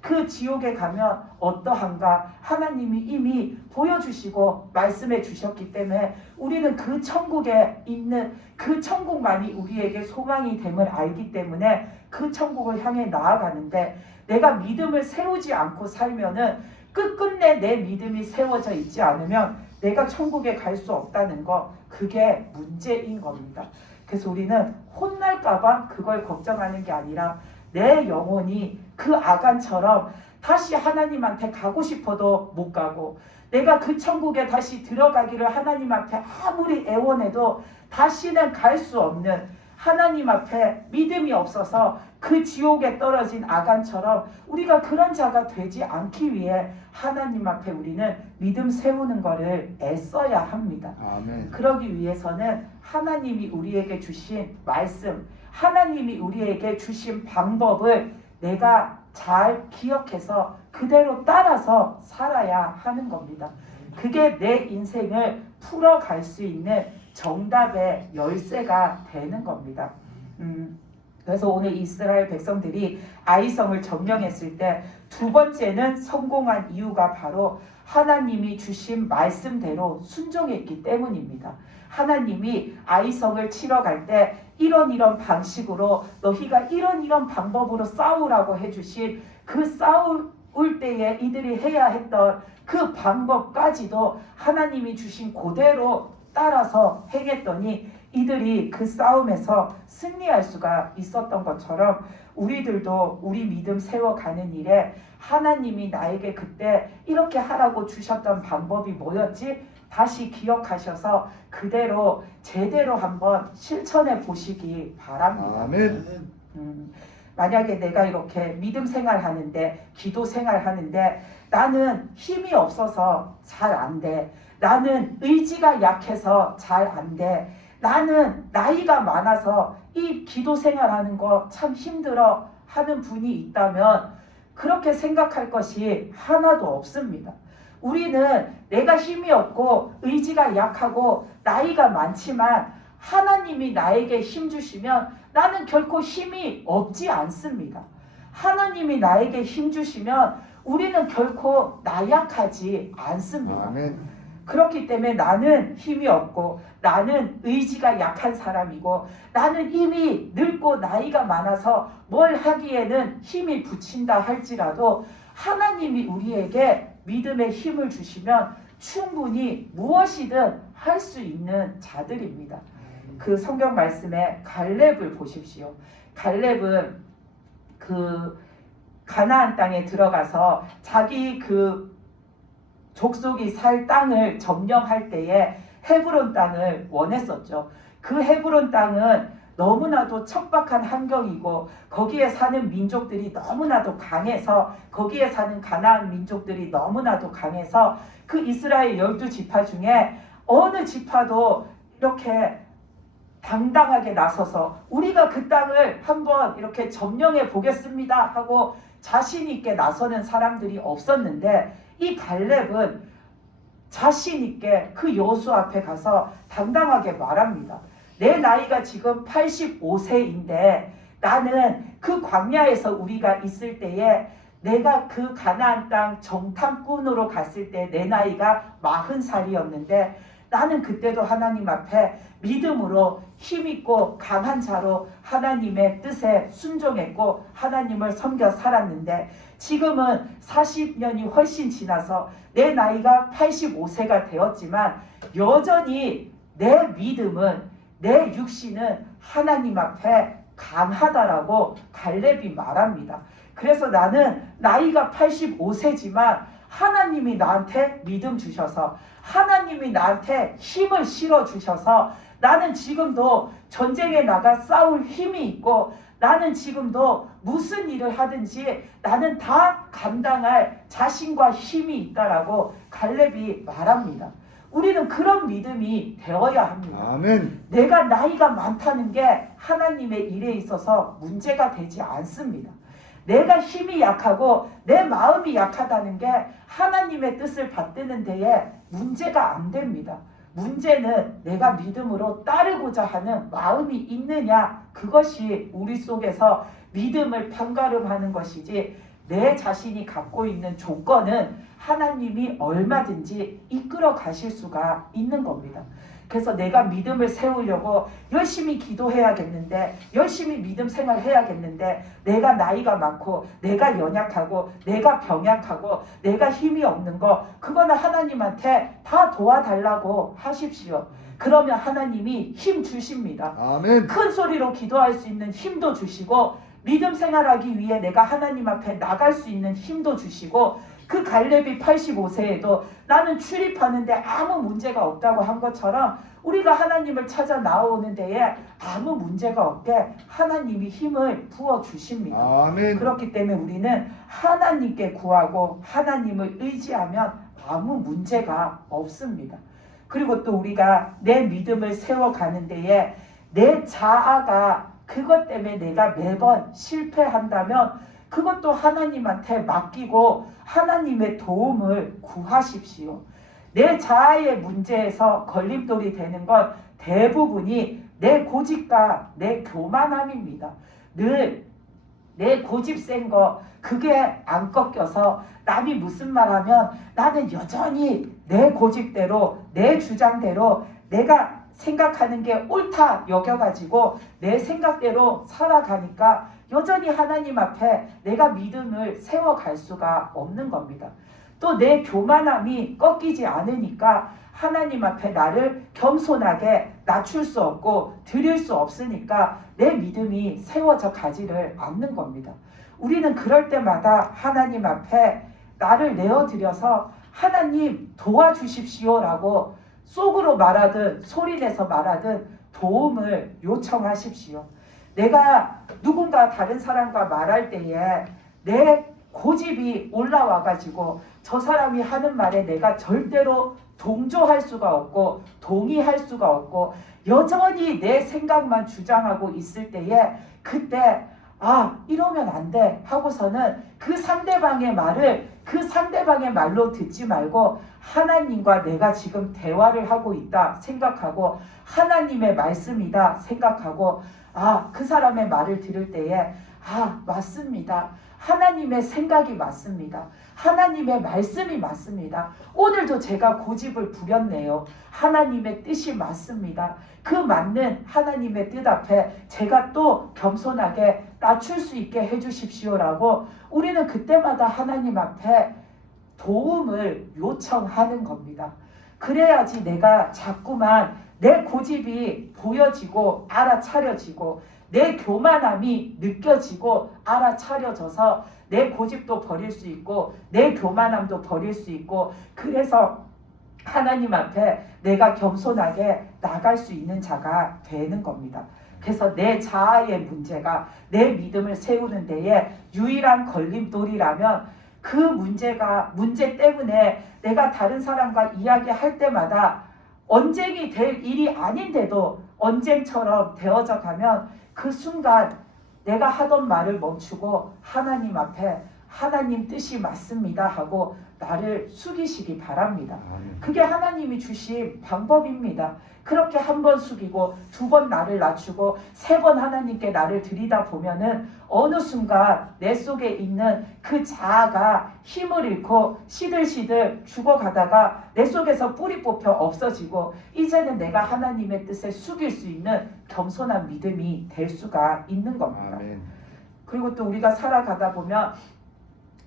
그 지옥에 가면 어떠한가 하나님이 이미 보여주시고 말씀해 주셨기 때문에 우리는 그 천국에 있는 그 천국만이 우리에게 소망이 됨을 알기 때문에 그 천국을 향해 나아가는데 내가 믿음을 세우지 않고 살면은 끝끝내 내 믿음이 세워져 있지 않으면 내가 천국에 갈 수 없다는 거 그게 문제인 겁니다. 그래서 우리는 혼날까봐 그걸 걱정하는 게 아니라 내 영혼이 그 아간처럼 다시 하나님한테 가고 싶어도 못 가고 내가 그 천국에 다시 들어가기를 하나님 앞에 아무리 애원해도 다시는 갈 수 없는 하나님 앞에 믿음이 없어서 그 지옥에 떨어진 아간처럼 우리가 그런 자가 되지 않기 위해 하나님 앞에 우리는 믿음 세우는 것을 애써야 합니다. 아멘. 그러기 위해서는 하나님이 우리에게 주신 말씀, 하나님이 우리에게 주신 방법을 내가 잘 기억해서 그대로 따라서 살아야 하는 겁니다. 그게 내 인생을 풀어갈 수 있는 정답의 열쇠가 되는 겁니다. 그래서 오늘 이스라엘 백성들이 아이성을 점령했을 때 두 번째는 성공한 이유가 바로 하나님이 주신 말씀대로 순종했기 때문입니다. 하나님이 아이성을 치러 갈 때 이런 방식으로 너희가 이런 방법으로 싸우라고 해주신 그 싸울 때에 이들이 해야 했던 그 방법까지도 하나님이 주신 그대로 따라서 행했더니 이들이 그 싸움에서 승리할 수가 있었던 것처럼 우리들도 우리 믿음 세워가는 일에 하나님이 나에게 그때 이렇게 하라고 주셨던 방법이 뭐였지? 다시 기억하셔서 그대로 제대로 한번 실천해 보시기 바랍니다. 아멘. 만약에 내가 이렇게 믿음 생활하는데 기도 생활하는데 나는 힘이 없어서 잘 안 돼. 나는 의지가 약해서 잘 안 돼. 나는 나이가 많아서 이 기도 생활하는 거 참 힘들어 하는 분이 있다면 그렇게 생각할 것이 하나도 없습니다. 우리는 내가 힘이 없고 의지가 약하고 나이가 많지만 하나님이 나에게 힘 주시면 나는 결코 힘이 없지 않습니다. 하나님이 나에게 힘 주시면 우리는 결코 나약하지 않습니다. 아멘. 그렇기 때문에 나는 힘이 없고 나는 의지가 약한 사람이고 나는 이미 늙고 나이가 많아서 뭘 하기에는 힘이 붙인다 할지라도 하나님이 우리에게 믿음의 힘을 주시면 충분히 무엇이든 할 수 있는 자들입니다. 그 성경 말씀에 갈렙을 보십시오. 갈렙은 그 가나안 땅에 들어가서 자기 그 족속이 살 땅을 점령할 때에 헤브론 땅을 원했었죠. 그 헤브론 땅은 너무나도 척박한 환경이고 거기에 사는 민족들이 너무나도 강해서 거기에 사는 가나안 민족들이 너무나도 강해서 그 이스라엘 12지파 중에 어느 지파도 이렇게 당당하게 나서서 우리가 그 땅을 한번 이렇게 점령해 보겠습니다 하고 자신 있게 나서는 사람들이 없었는데 이 갈렙은 자신 있게 그 여호수아 앞에 가서 당당하게 말합니다. 내 나이가 지금 85세인데 나는 그 광야에서 우리가 있을 때에 내가 그 가나안 땅 정탐꾼으로 갔을 때 내 나이가 40살이었는데 나는 그때도 하나님 앞에 믿음으로 힘있고 강한 자로 하나님의 뜻에 순종했고 하나님을 섬겨 살았는데 지금은 40년이 훨씬 지나서 내 나이가 85세가 되었지만 여전히 내 믿음은 내 육신은 하나님 앞에 강하다라고 갈렙이 말합니다. 그래서 나는 나이가 85세지만 하나님이 나한테 믿음 주셔서 하나님이 나한테 힘을 실어 주셔서 나는 지금도 전쟁에 나가 싸울 힘이 있고 나는 지금도 무슨 일을 하든지 나는 다 감당할 자신과 힘이 있다라고 갈렙이 말합니다. 우리는 그런 믿음이 되어야 합니다. 아멘. 내가 나이가 많다는 게 하나님의 일에 있어서 문제가 되지 않습니다. 내가 힘이 약하고 내 마음이 약하다는 게 하나님의 뜻을 받드는 데에 문제가 안 됩니다. 문제는 내가 믿음으로 따르고자 하는 마음이 있느냐, 그것이 우리 속에서 믿음을 판가름하는 것이지 내 자신이 갖고 있는 조건은 하나님이 얼마든지 이끌어 가실 수가 있는 겁니다. 그래서 내가 믿음을 세우려고 열심히 기도해야겠는데 열심히 믿음 생활해야겠는데 내가 나이가 많고 내가 연약하고 내가 병약하고 내가 힘이 없는 거 그거는 하나님한테 다 도와달라고 하십시오. 그러면 하나님이 힘 주십니다. 아멘. 큰 소리로 기도할 수 있는 힘도 주시고 믿음 생활하기 위해 내가 하나님 앞에 나갈 수 있는 힘도 주시고 그 갈렙이 85세에도 나는 출입하는데 아무 문제가 없다고 한 것처럼 우리가 하나님을 찾아 나오는 데에 아무 문제가 없게 하나님이 힘을 부어주십니다. 아멘. 그렇기 때문에 우리는 하나님께 구하고 하나님을 의지하면 아무 문제가 없습니다. 그리고 또 우리가 내 믿음을 세워가는 데에 내 자아가 그것 때문에 내가 매번 실패한다면 그것도 하나님한테 맡기고 하나님의 도움을 구하십시오. 내 자아의 문제에서 걸림돌이 되는 건 대부분이 내 고집과 내 교만함입니다. 늘 내 고집 센 거 그게 안 꺾여서 남이 무슨 말하면 나는 여전히 내 고집대로 내 주장대로 내가 생각하는 게 옳다 여겨가지고 내 생각대로 살아가니까 여전히 하나님 앞에 내가 믿음을 세워갈 수가 없는 겁니다. 또 내 교만함이 꺾이지 않으니까 하나님 앞에 나를 겸손하게 낮출 수 없고 드릴 수 없으니까 내 믿음이 세워져 가지를 않는 겁니다. 우리는 그럴 때마다 하나님 앞에 나를 내어드려서 하나님 도와주십시오라고 속으로 말하든 소리내서 말하든 도움을 요청하십시오. 내가 누군가 다른 사람과 말할 때에 내 고집이 올라와가지고 저 사람이 하는 말에 내가 절대로 동조할 수가 없고 동의할 수가 없고 여전히 내 생각만 주장하고 있을 때에 그때 이러면 안 돼 하고서는 그 상대방의 말을 그 상대방의 말로 듣지 말고 하나님과 내가 지금 대화를 하고 있다 생각하고 하나님의 말씀이다 생각하고 그 사람의 말을 들을 때에 맞습니다. 하나님의 생각이 맞습니다. 하나님의 말씀이 맞습니다. 오늘도 제가 고집을 부렸네요. 하나님의 뜻이 맞습니다. 그 맞는 하나님의 뜻 앞에 제가 또 겸손하게 낮출 수 있게 해주십시오라고 우리는 그때마다 하나님 앞에 도움을 요청하는 겁니다. 그래야지 내가 자꾸만 내 고집이 보여지고 알아차려지고 내 교만함이 느껴지고 알아차려져서 내 고집도 버릴 수 있고 내 교만함도 버릴 수 있고 그래서 하나님 앞에 내가 겸손하게 나갈 수 있는 자가 되는 겁니다. 그래서 내 자아의 문제가 내 믿음을 세우는 데에 유일한 걸림돌이라면 그 문제 때문에 내가 다른 사람과 이야기할 때마다 언쟁이 될 일이 아닌데도 언쟁처럼 되어져 가면 그 순간 내가 하던 말을 멈추고 하나님 앞에 하나님 뜻이 맞습니다 하고 나를 숙이시기 바랍니다. 그게 하나님이 주신 방법입니다. 그렇게 한 번 숙이고 두 번 나를 낮추고 세 번 하나님께 나를 드리다 보면은 어느 순간 내 속에 있는 그 자아가 힘을 잃고 시들시들 죽어가다가 내 속에서 뿌리 뽑혀 없어지고 이제는 내가 하나님의 뜻에 숙일 수 있는 겸손한 믿음이 될 수가 있는 겁니다. 아멘. 그리고 또 우리가 살아가다 보면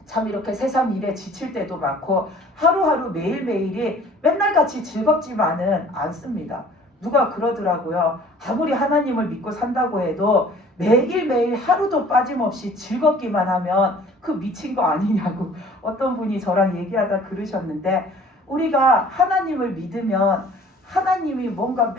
참 이렇게 세상 일에 지칠 때도 많고 하루하루 매일매일이 맨날같이 즐겁지만은 않습니다. 누가 그러더라고요. 아무리 하나님을 믿고 산다고 해도 매일매일 하루도 빠짐없이 즐겁기만 하면 그 미친 거 아니냐고 어떤 분이 저랑 얘기하다 그러셨는데 우리가 하나님을 믿으면 하나님이 뭔가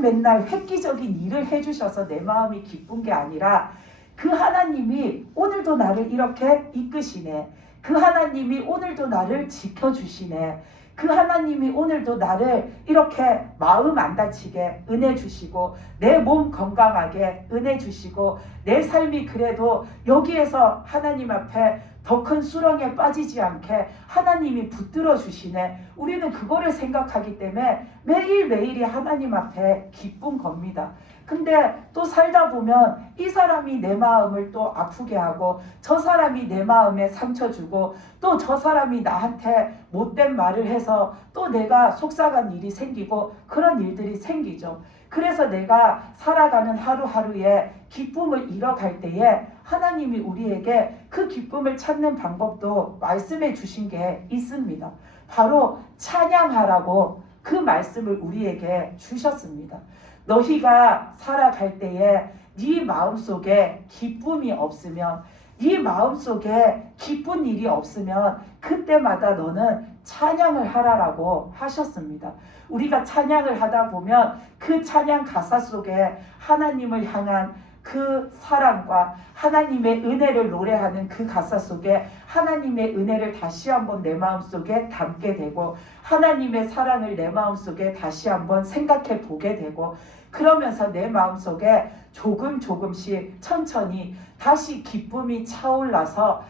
맨날 획기적인 일을 해주셔서 내 마음이 기쁜 게 아니라 그 하나님이 오늘도 나를 이렇게 이끄시네. 그 하나님이 오늘도 나를 지켜주시네. 그 하나님이 오늘도 나를 이렇게 마음 안 다치게 은혜 주시고 내 몸 건강하게 은혜 주시고 내 삶이 그래도 여기에서 하나님 앞에 더 큰 수렁에 빠지지 않게 하나님이 붙들어 주시네. 우리는 그거를 생각하기 때문에 매일매일이 하나님 앞에 기쁜 겁니다. 근데 또 살다 보면 이 사람이 내 마음을 또 아프게 하고 저 사람이 내 마음에 상처 주고 또 저 사람이 나한테 못된 말을 해서 또 내가 속상한 일이 생기고 그런 일들이 생기죠. 그래서 내가 살아가는 하루하루에 기쁨을 잃어갈 때에 하나님이 우리에게 그 기쁨을 찾는 방법도 말씀해 주신 게 있습니다. 바로 찬양하라고 그 말씀을 우리에게 주셨습니다. 너희가 살아갈 때에 네 마음속에 기쁨이 없으면 네 마음속에 기쁜 일이 없으면 그때마다 너는 찬양을 하라라고 하셨습니다. 우리가 찬양을 하다 보면 그 찬양 가사 속에 하나님을 향한 그 사랑과 하나님의 은혜를 노래하는 그 가사 속에 하나님의 은혜를 다시 한번 내 마음속에 담게 되고 하나님의 사랑을 내 마음속에 다시 한번 생각해 보게 되고 그러면서 내 마음속에 조금씩 천천히 다시 기쁨이 차올라서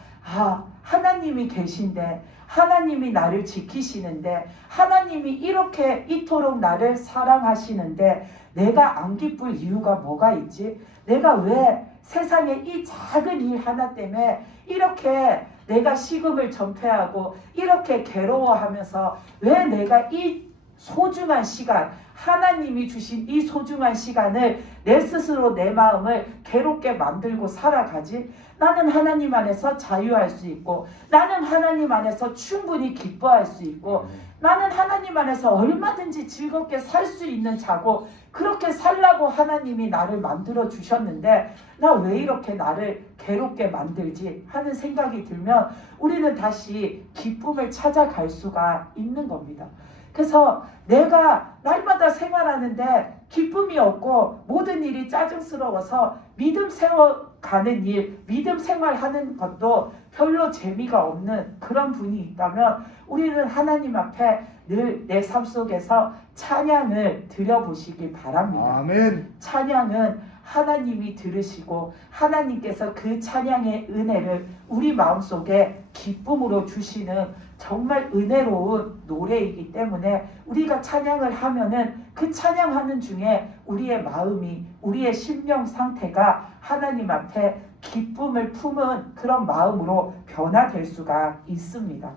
하나님이 계신데 하나님이 나를 지키시는데 하나님이 이렇게 이토록 나를 사랑하시는데 내가 안 기쁠 이유가 뭐가 있지? 내가 왜 세상에 이 작은 일 하나 때문에 이렇게 내가 식음을 전폐하고 이렇게 괴로워하면서 왜 내가 이 소중한 시간 하나님이 주신 이 소중한 시간을 내 스스로 내 마음을 괴롭게 만들고 살아가지? 나는 하나님 안에서 자유할 수 있고 나는 하나님 안에서 충분히 기뻐할 수 있고 나는 하나님 안에서 얼마든지 즐겁게 살 수 있는 자고 그렇게 살라고 하나님이 나를 만들어 주셨는데 나 왜 이렇게 나를 괴롭게 만들지 하는 생각이 들면 우리는 다시 기쁨을 찾아갈 수가 있는 겁니다. 그래서 내가 날마다 생활하는데 기쁨이 없고 모든 일이 짜증스러워서 믿음 세워가는 일, 믿음 생활하는 것도 별로 재미가 없는 그런 분이 있다면 우리는 하나님 앞에 늘 내 삶 속에서 찬양을 드려보시기 바랍니다. 아멘. 찬양은 하나님이 들으시고 하나님께서 그 찬양의 은혜를 우리 마음속에 기쁨으로 주시는 정말 은혜로운 노래이기 때문에 우리가 찬양을 하면은 그 찬양하는 중에 우리의 마음이 우리의 심령 상태가 하나님 앞에 기쁨을 품은 그런 마음으로 변화될 수가 있습니다.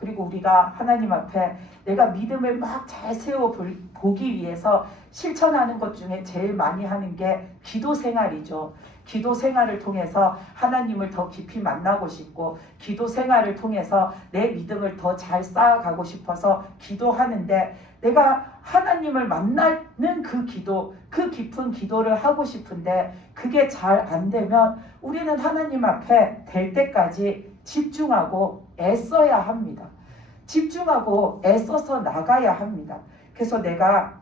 그리고 우리가 하나님 앞에 내가 믿음을 막 잘 세워 보기 위해서 실천하는 것 중에 제일 많이 하는 게 기도 생활이죠. 기도 생활을 통해서 하나님을 더 깊이 만나고 싶고, 기도 생활을 통해서 내 믿음을 더 잘 쌓아가고 싶어서 기도하는데, 내가 하나님을 만나는 그 기도, 그 깊은 기도를 하고 싶은데 그게 잘 안 되면 우리는 하나님 앞에 될 때까지 집중하고 애써야 합니다. 집중하고 애써서 나가야 합니다. 그래서 내가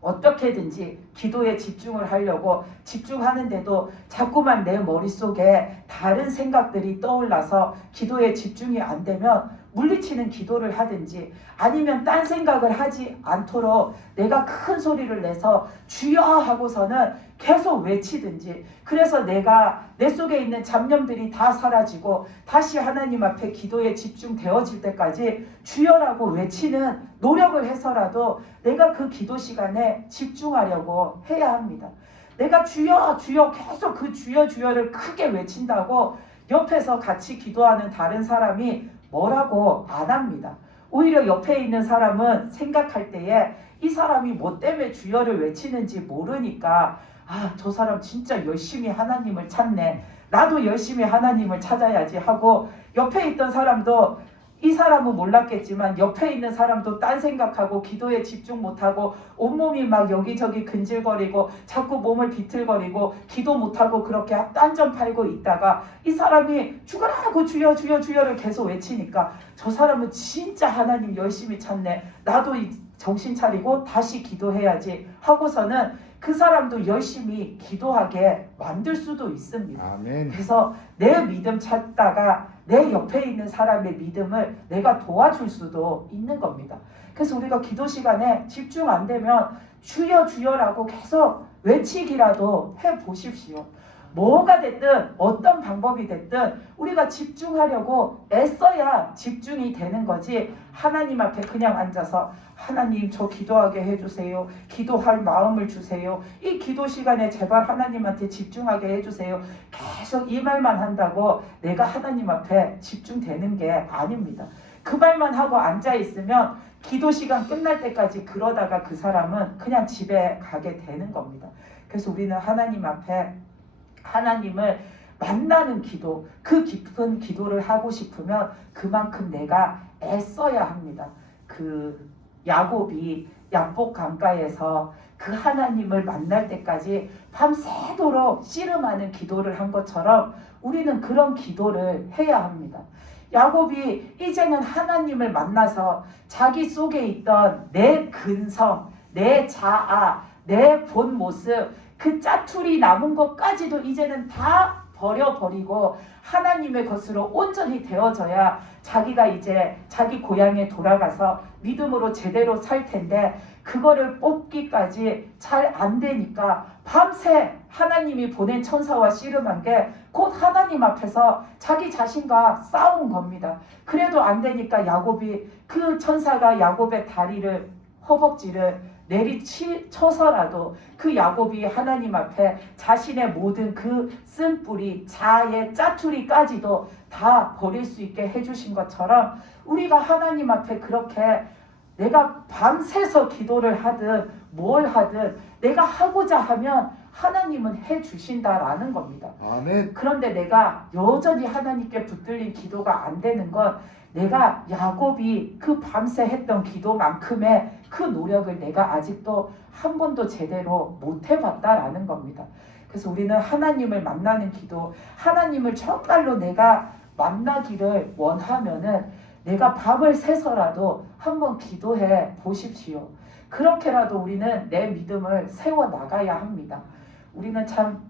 어떻게든지 기도에 집중을 하려고 집중하는데도 자꾸만 내 머릿속에 다른 생각들이 떠올라서 기도에 집중이 안 되면 물리치는 기도를 하든지, 아니면 딴 생각을 하지 않도록 내가 큰 소리를 내서 주여 하고서는 계속 외치든지, 그래서 내가 내 속에 있는 잡념들이 다 사라지고 다시 하나님 앞에 기도에 집중되어질 때까지 주여라고 외치는 노력을 해서라도 내가 그 기도 시간에 집중하려고 해야 합니다. 내가 주여 주여 계속 그 주여 주여를 크게 외친다고 옆에서 같이 기도하는 다른 사람이 뭐라고 안 합니다. 오히려 옆에 있는 사람은 생각할 때에 이 사람이 뭐 때문에 주여를 외치는지 모르니까, 아, 저 사람 진짜 열심히 하나님을 찾네, 나도 열심히 하나님을 찾아야지 하고, 옆에 있던 사람도, 이 사람은 몰랐겠지만 옆에 있는 사람도 딴 생각하고 기도에 집중 못하고 온몸이 막 여기저기 근질거리고 자꾸 몸을 비틀거리고 기도 못하고 그렇게 딴점 팔고 있다가, 이 사람이 죽으라고 주여 주여 주여를 계속 외치니까 저 사람은 진짜 하나님 열심히 찾네, 나도 정신 차리고 다시 기도해야지 하고서는 그 사람도 열심히 기도하게 만들 수도 있습니다. 아멘. 그래서 내 믿음 찾다가 내 옆에 있는 사람의 믿음을 내가 도와줄 수도 있는 겁니다. 그래서 우리가 기도 시간에 집중 안 되면 주여 주여라고 계속 외치기라도 해보십시오. 뭐가 됐든 어떤 방법이 됐든 우리가 집중하려고 애써야 집중이 되는 거지, 하나님 앞에 그냥 앉아서 하나님 저 기도하게 해주세요, 기도할 마음을 주세요, 이 기도 시간에 제발 하나님한테 집중하게 해주세요, 계속 이 말만 한다고 내가 하나님 앞에 집중되는 게 아닙니다. 그 말만 하고 앉아있으면 기도 시간 끝날 때까지 그러다가 그 사람은 그냥 집에 가게 되는 겁니다. 그래서 우리는 하나님 앞에 하나님을 만나는 기도, 그 깊은 기도를 하고 싶으면 그만큼 내가 애써야 합니다. 그 야곱이 야복 강가에서 그 하나님을 만날 때까지 밤새도록 씨름하는 기도를 한 것처럼 우리는 그런 기도를 해야 합니다. 야곱이 이제는 하나님을 만나서 자기 속에 있던 내 근성, 내 자아, 내 본 모습, 그 짜투리 남은 것까지도 이제는 다 버려버리고 하나님의 것으로 온전히 되어져야 자기가 이제 자기 고향에 돌아가서 믿음으로 제대로 살 텐데, 그거를 뽑기까지 잘 안 되니까 밤새 하나님이 보낸 천사와 씨름한 게 곧 하나님 앞에서 자기 자신과 싸운 겁니다. 그래도 안 되니까 야곱이, 그 천사가 야곱의 다리를, 허벅지를 내리쳐서라도 그 야곱이 하나님 앞에 자신의 모든 그 쓴뿌리, 자아의 짜투리까지도 다 버릴 수 있게 해주신 것처럼, 우리가 하나님 앞에 그렇게 내가 밤새서 기도를 하든 뭘 하든 내가 하고자 하면 하나님은 해주신다라는 겁니다. 아멘. 그런데 내가 여전히 하나님께 붙들린 기도가 안 되는 건, 내가 야곱이 그 밤새 했던 기도만큼의 그 노력을 내가 아직도 한 번도 제대로 못 해봤다라는 겁니다. 그래서 우리는 하나님을 만나는 기도, 하나님을 정말로 내가 만나기를 원하면은 내가 밤을 새서라도 한번 기도해 보십시오. 그렇게라도 우리는 내 믿음을 세워 나가야 합니다. 우리는 참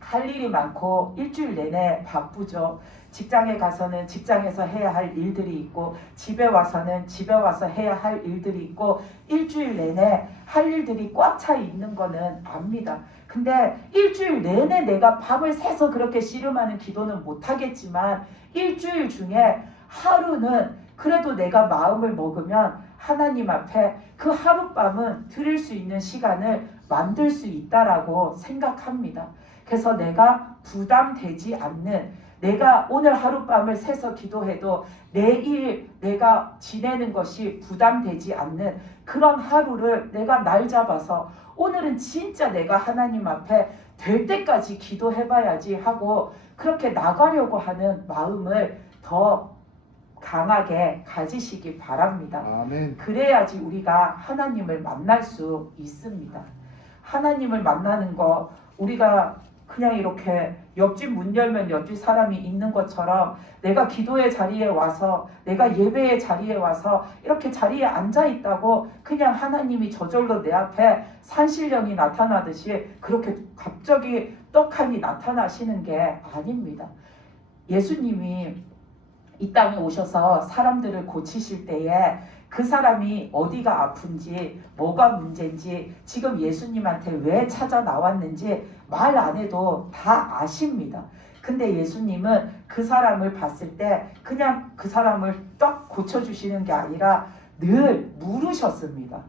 할 일이 많고 일주일 내내 바쁘죠. 직장에 가서는 직장에서 해야 할 일들이 있고, 집에 와서는 집에 와서 해야 할 일들이 있고, 일주일 내내 할 일들이 꽉 차 있는 거는 압니다. 근데 일주일 내내 내가 밤을 새서 그렇게 씨름하는 기도는 못하겠지만, 일주일 중에 하루는 그래도 내가 마음을 먹으면 하나님 앞에 그 하룻밤은 드릴 수 있는 시간을 만들 수 있다라고 생각합니다. 그래서 내가 부담되지 않는, 내가 오늘 하룻밤을 새서 기도해도 내일 내가 지내는 것이 부담되지 않는 그런 하루를 내가 날 잡아서 오늘은 진짜 내가 하나님 앞에 될 때까지 기도해봐야지 하고 그렇게 나가려고 하는 마음을 더 강하게 가지시기 바랍니다. 아멘. 그래야지 우리가 하나님을 만날 수 있습니다. 하나님을 만나는 거 우리가 그냥 이렇게 옆집 문 열면 옆집 사람이 있는 것처럼 내가 기도의 자리에 와서 내가 예배의 자리에 와서 이렇게 자리에 앉아 있다고 그냥 하나님이 저절로 내 앞에 산신령이 나타나듯이 그렇게 갑자기 떡하니 나타나시는 게 아닙니다. 예수님이 이 땅에 오셔서 사람들을 고치실 때에 그 사람이 어디가 아픈지 뭐가 문제인지 지금 예수님한테 왜 찾아 나왔는지 말 안 해도 다 아십니다. 근데 예수님은 그 사람을 봤을 때 그냥 그 사람을 딱 고쳐주시는 게 아니라 늘 물으셨습니다.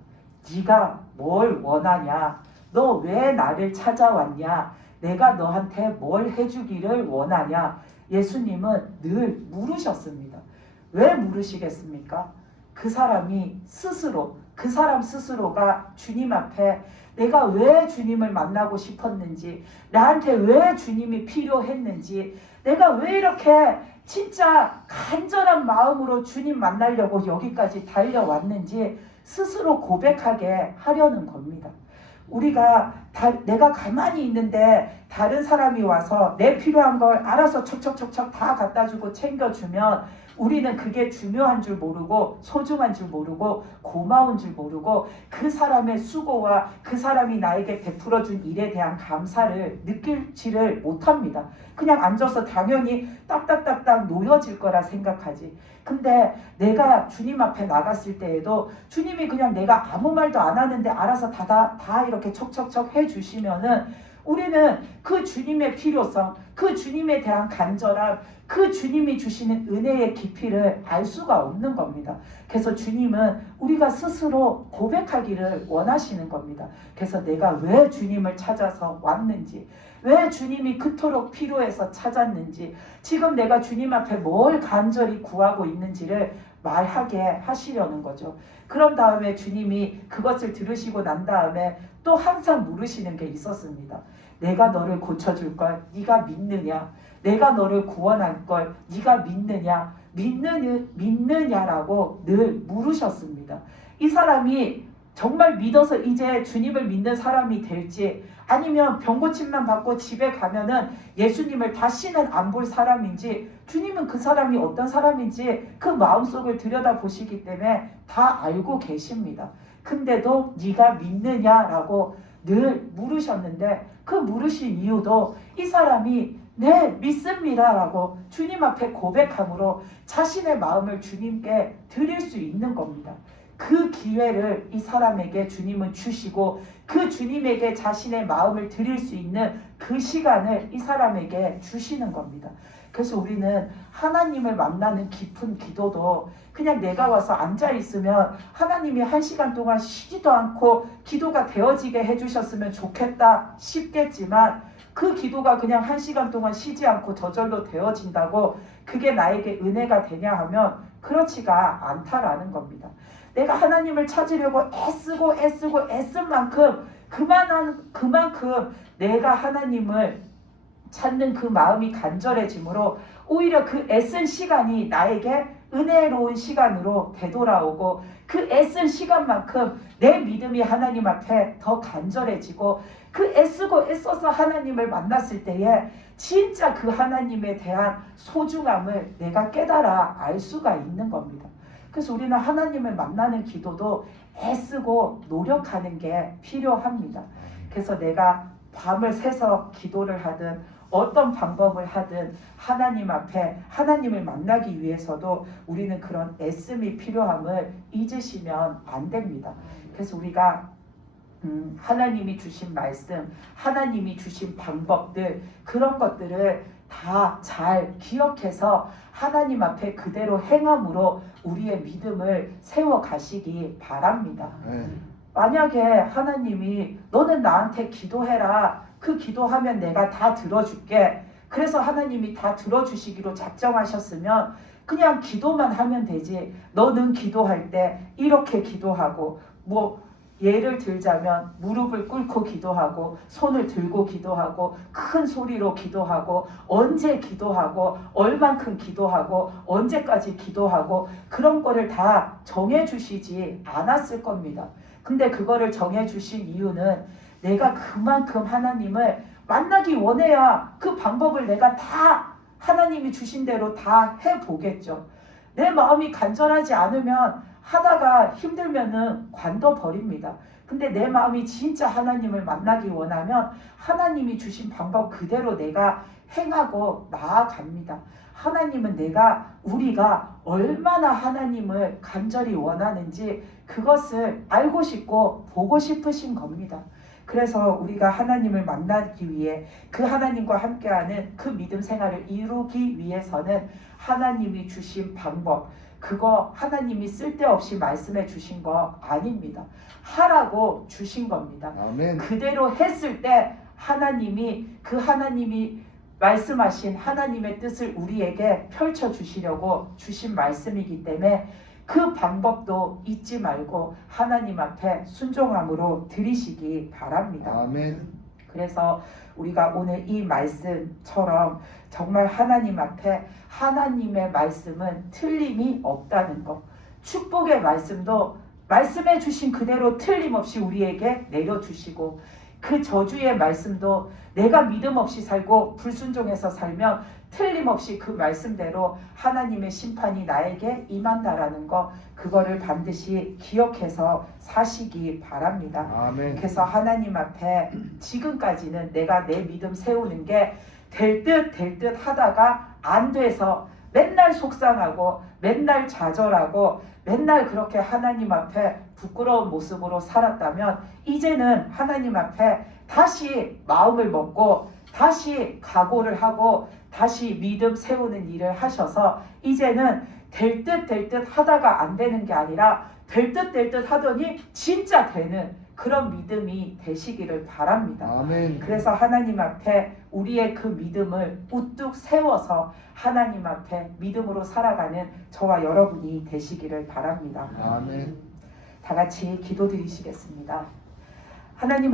네가 뭘 원하냐? 너 왜 나를 찾아왔냐? 내가 너한테 뭘 해주기를 원하냐? 예수님은 늘 물으셨습니다. 왜 물으시겠습니까? 그 사람이 스스로, 그 사람 스스로가 주님 앞에 내가 왜 주님을 만나고 싶었는지, 나한테 왜 주님이 필요했는지, 내가 왜 이렇게 진짜 간절한 마음으로 주님 만나려고 여기까지 달려왔는지 스스로 고백하게 하려는 겁니다. 우리가 내가 가만히 있는데 다른 사람이 와서 내 필요한 걸 알아서 척척척척 다 갖다 주고 챙겨주면 우리는 그게 중요한 줄 모르고 소중한 줄 모르고 고마운 줄 모르고 그 사람의 수고와 그 사람이 나에게 베풀어준 일에 대한 감사를 느끼지를 못합니다. 그냥 앉아서 당연히 딱딱딱딱 놓여질 거라 생각하지. 근데 내가 주님 앞에 나갔을 때에도 주님이 그냥 내가 아무 말도 안 하는데 알아서 다 이렇게 척척척 해주시면은 우리는 그 주님의 필요성, 그 주님에 대한 간절함, 그 주님이 주시는 은혜의 깊이를 알 수가 없는 겁니다. 그래서 주님은 우리가 스스로 고백하기를 원하시는 겁니다. 그래서 내가 왜 주님을 찾아서 왔는지, 왜 주님이 그토록 필요해서 찾았는지, 지금 내가 주님 앞에 뭘 간절히 구하고 있는지를 말하게 하시려는 거죠. 그런 다음에 주님이 그것을 들으시고 난 다음에 또 항상 물으시는 게 있었습니다. 내가 너를 고쳐줄 걸 네가 믿느냐? 내가 너를 구원할 걸 네가 믿느냐? 믿느냐라고 늘 물으셨습니다. 이 사람이 정말 믿어서 이제 주님을 믿는 사람이 될지, 아니면 병고침만 받고 집에 가면은 예수님을 다시는 안 볼 사람인지, 주님은 그 사람이 어떤 사람인지 그 마음속을 들여다보시기 때문에 다 알고 계십니다. 근데도 네가 믿느냐라고 늘 물으셨는데, 그 물으신 이유도 이 사람이 네 믿습니다라고 주님 앞에 고백함으로 자신의 마음을 주님께 드릴 수 있는 겁니다. 그 기회를 이 사람에게 주님은 주시고 그 주님에게 자신의 마음을 드릴 수 있는 그 시간을 이 사람에게 주시는 겁니다. 그래서 우리는 하나님을 만나는 깊은 기도도 그냥 내가 와서 앉아있으면 하나님이 1시간 동안 쉬지도 않고 기도가 되어지게 해주셨으면 좋겠다 싶겠지만, 그 기도가 그냥 1시간 동안 쉬지 않고 저절로 되어진다고 그게 나에게 은혜가 되냐 하면 그렇지가 않다라는 겁니다. 내가 하나님을 찾으려고 애쓰고 애쓴 만큼 그만큼 내가 하나님을 찾는 그 마음이 간절해지므로 오히려 그 애쓴 시간이 나에게 은혜로운 시간으로 되돌아오고, 그 애쓴 시간만큼 내 믿음이 하나님 앞에 더 간절해지고, 그 애쓰고 애써서 하나님을 만났을 때에 진짜 그 하나님에 대한 소중함을 내가 깨달아 알 수가 있는 겁니다. 그래서 우리는 하나님을 만나는 기도도 애쓰고 노력하는 게 필요합니다. 그래서 내가 밤을 새서 기도를 하든 어떤 방법을 하든 하나님 앞에 하나님을 만나기 위해서도 우리는 그런 애씀이 필요함을 잊으시면 안 됩니다. 그래서 우리가 하나님이 주신 말씀, 하나님이 주신 방법들, 그런 것들을 다 잘 기억해서 하나님 앞에 그대로 행함으로 우리의 믿음을 세워가시기 바랍니다. 만약에 하나님이 너는 나한테 기도해라, 그 기도하면 내가 다 들어줄게, 그래서 하나님이 다 들어주시기로 작정하셨으면 그냥 기도만 하면 되지. 너는 기도할 때 이렇게 기도하고, 뭐 예를 들자면 무릎을 꿇고 기도하고, 손을 들고 기도하고, 큰 소리로 기도하고, 언제 기도하고, 얼만큼 기도하고, 언제까지 기도하고, 그런 거를 다 정해주시지 않았을 겁니다. 근데 그거를 정해주신 이유는 내가 그만큼 하나님을 만나기 원해야 그 방법을 내가 다 하나님이 주신 대로 다 해보겠죠. 내 마음이 간절하지 않으면 하다가 힘들면은 관둬버립니다. 근데 내 마음이 진짜 하나님을 만나기 원하면 하나님이 주신 방법 그대로 내가 행하고 나아갑니다. 하나님은 우리가 얼마나 하나님을 간절히 원하는지 그것을 알고 싶고 보고 싶으신 겁니다. 그래서 우리가 하나님을 만나기 위해 그 하나님과 함께하는 그 믿음 생활을 이루기 위해서는 하나님이 주신 방법, 그거 하나님이 쓸데없이 말씀해 주신 거 아닙니다. 하라고 주신 겁니다. 아멘. 그대로 했을 때 하나님이 말씀하신 하나님의 뜻을 우리에게 펼쳐주시려고 주신 말씀이기 때문에 그 방법도 잊지 말고 하나님 앞에 순종함으로 드리시기 바랍니다. 아멘. 그래서 우리가 오늘 이 말씀처럼 정말 하나님 앞에 하나님의 말씀은 틀림이 없다는 것, 축복의 말씀도 말씀해 주신 그대로 틀림없이 우리에게 내려주시고, 그 저주의 말씀도 내가 믿음 없이 살고 불순종해서 살면 틀림없이 그 말씀대로 하나님의 심판이 나에게 임한다라는 거, 그거를 반드시 기억해서 사시기 바랍니다. 아멘. 그래서 하나님 앞에 지금까지는 내가 내 믿음 세우는 게 될 듯 하다가 안 돼서 맨날 속상하고 맨날 좌절하고 맨날 그렇게 하나님 앞에 부끄러운 모습으로 살았다면, 이제는 하나님 앞에 다시 마음을 먹고 다시 각오를 하고 다시 믿음 세우는 일을 하셔서 이제는 될 듯 하다가 안 되는 게 아니라 될 듯 하더니 진짜 되는 그런 믿음이 되시기를 바랍니다. 아멘. 그래서 하나님 앞에 우리의 그 믿음을 우뚝 세워서 하나님 앞에 믿음으로 살아가는 저와 여러분이 되시기를 바랍니다. 아멘. 다 같이 기도드리시겠습니다. 하나님